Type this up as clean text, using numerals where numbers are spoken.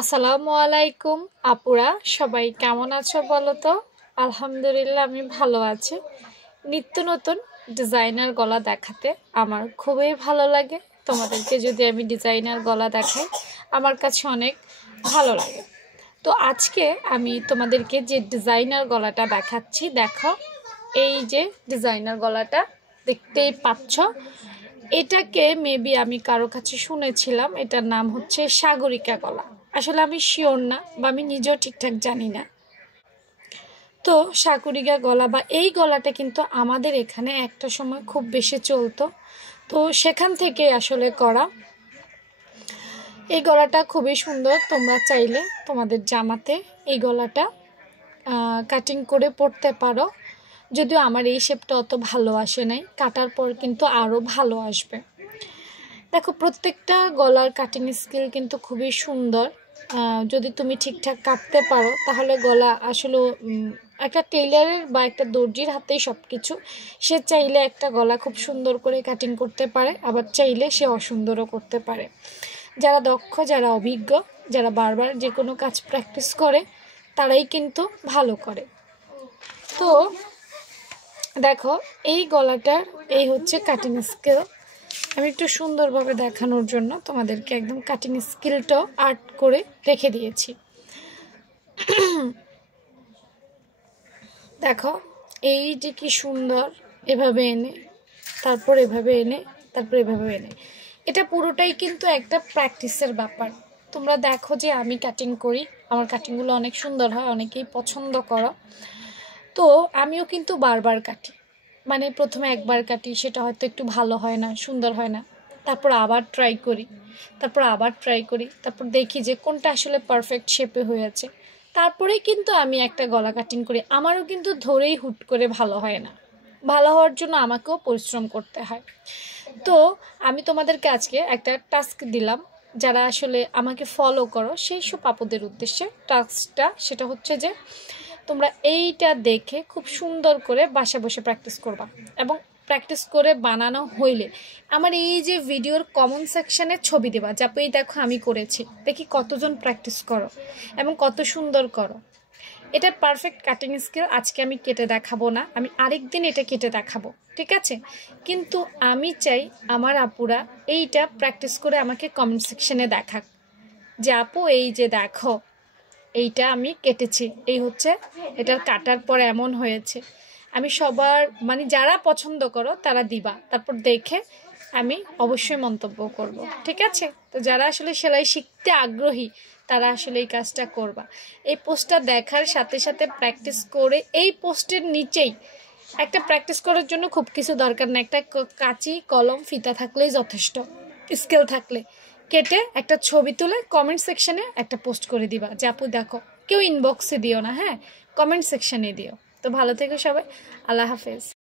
আসসালামু আলাইকুম আপুরা, সবাই কেমন আছো বলো তো? আলহামদুলিল্লাহ আমি ভালো আছি। নিত্য নতুন ডিজাইনার গলা দেখাতে আমার খুবই ভালো লাগে। তোমাদেরকে যদি আমি ডিজাইনার গলা দেখাই আমার কাছে অনেক ভালো লাগে। তো আজকে আমি তোমাদেরকে যে ডিজাইনার গলাটা দেখাচ্ছি, দেখো এই যে ডিজাইনার গলাটা দেখতেই পাচ্ছ। এটাকে মেবি আমি কারো কাছে শুনেছিলাম, এটার নাম হচ্ছে সাগরিকা গলা। আসলে আমি শিওর না, বা আমি নিজেও ঠিকঠাক জানি না। তো সাগরিকা গলা বা এই গলাটা কিন্তু আমাদের এখানে একটা সময় খুব বেশি চলতো, তো সেখান থেকে আসলে করা। এই গলাটা খুবই সুন্দর, তোমরা চাইলে তোমাদের জামাতে এই গলাটা কাটিং করে পরতে পারো। যদিও আমার এই শেপটা অত ভালো আসে নাই, কাটার পর কিন্তু আরও ভালো আসবে। দেখো প্রত্যেকটা গলার কাটিং স্কিল কিন্তু খুবই সুন্দর। যদি তুমি ঠিকঠাক কাটতে পারো তাহলে গলা আসলে একটা টেইলারের বা একটা দর্জির হাতেই সব কিছু। সে চাইলে একটা গলা খুব সুন্দর করে কাটিং করতে পারে, আবার চাইলে সে অসুন্দরও করতে পারে। যারা দক্ষ, যারা অভিজ্ঞ, যারা বারবার যে কোনো কাজ প্র্যাকটিস করে তারাই কিন্তু ভালো করে। তো দেখো এই গলাটার এই হচ্ছে কাটিং স্কিল। আমি একটু সুন্দরভাবে দেখানোর জন্য তোমাদেরকে একদম কাটিং স্কিলটাও আর্ট করে রেখে দিয়েছি। দেখো এই যে কি সুন্দর, এভাবে এনে তারপর এভাবে এনে তারপর এভাবে এনে, এটা পুরোটাই কিন্তু একটা প্র্যাকটিসের ব্যাপার। তোমরা দেখো যে আমি কাটিং করি, আমার কাটিংগুলো অনেক সুন্দর হয়, অনেকেই পছন্দ করো। তো আমিও কিন্তু বারবার কাটি, মানে প্রথমে একবার কাটি, সেটা হয়তো একটু ভালো হয় না, সুন্দর হয় না, তারপর আবার ট্রাই করি, তারপর দেখি যে কোনটা আসলে পারফেক্ট শেপে হয়েছে, তারপরেই কিন্তু আমি একটা গলা কাটিং করি। আমারও কিন্তু ধরেই হুট করে ভালো হয় না, ভালো হওয়ার জন্য আমাকেও পরিশ্রম করতে হয়। তো আমি তোমাদেরকে আজকে একটা টাস্ক দিলাম, যারা আসলে আমাকে ফলো করো সেই সব আপুদের উদ্দেশ্যে টাস্কটা, সেটা হচ্ছে যে তোমরা এইটা দেখে খুব সুন্দর করে বাসা বসে প্র্যাকটিস করবা, এবং প্র্যাকটিস করে বানানো হইলে আমার এই যে ভিডিওর কমেন্ট সেকশানে ছবি দেবা, যাতে এই দেখো আমি করেছি, দেখি কতজন প্র্যাকটিস করো এবং কত সুন্দর করো। এটার পারফেক্ট কাটিং স্কিল আজকে আমি কেটে দেখাবো না, আমি আরেকদিন এটা কেটে দেখাবো, ঠিক আছে? কিন্তু আমি চাই আমার আপুরা এইটা প্র্যাকটিস করে আমাকে কমেন্ট সেকশানে দেখাক যে আপু এই যে দেখো এইটা আমি কেটেছি, এই হচ্ছে এটার কাটার পর এমন হয়েছে। আমি সবার মানে যারা পছন্দ করো তারা দিবা, তারপর দেখে আমি অবশ্যই মন্তব্য করব, ঠিক আছে? তো যারা আসলে সেলাই শিখতে আগ্রহী তারা আসলে এই কাজটা করবা। এই পোস্টটা দেখার সাথে সাথে প্র্যাকটিস করে, এই পোস্টের নিচেই একটা প্র্যাকটিস করার জন্য খুব কিছু দরকার না, একটা কাঁচি কলম ফিতা থাকলেই যথেষ্ট, স্কেল থাকলে কেটে একটা ছবি তুলে কমেন্ট সেকশনে একটা পোস্ট করে দিবা যে আপু দেখো। কেউ ইনবক্সে দিও না, হ্যাঁ, কমেন্ট সেকশনে দিও। তো ভালো থেকো সবাই, আল্লাহ হাফেজ।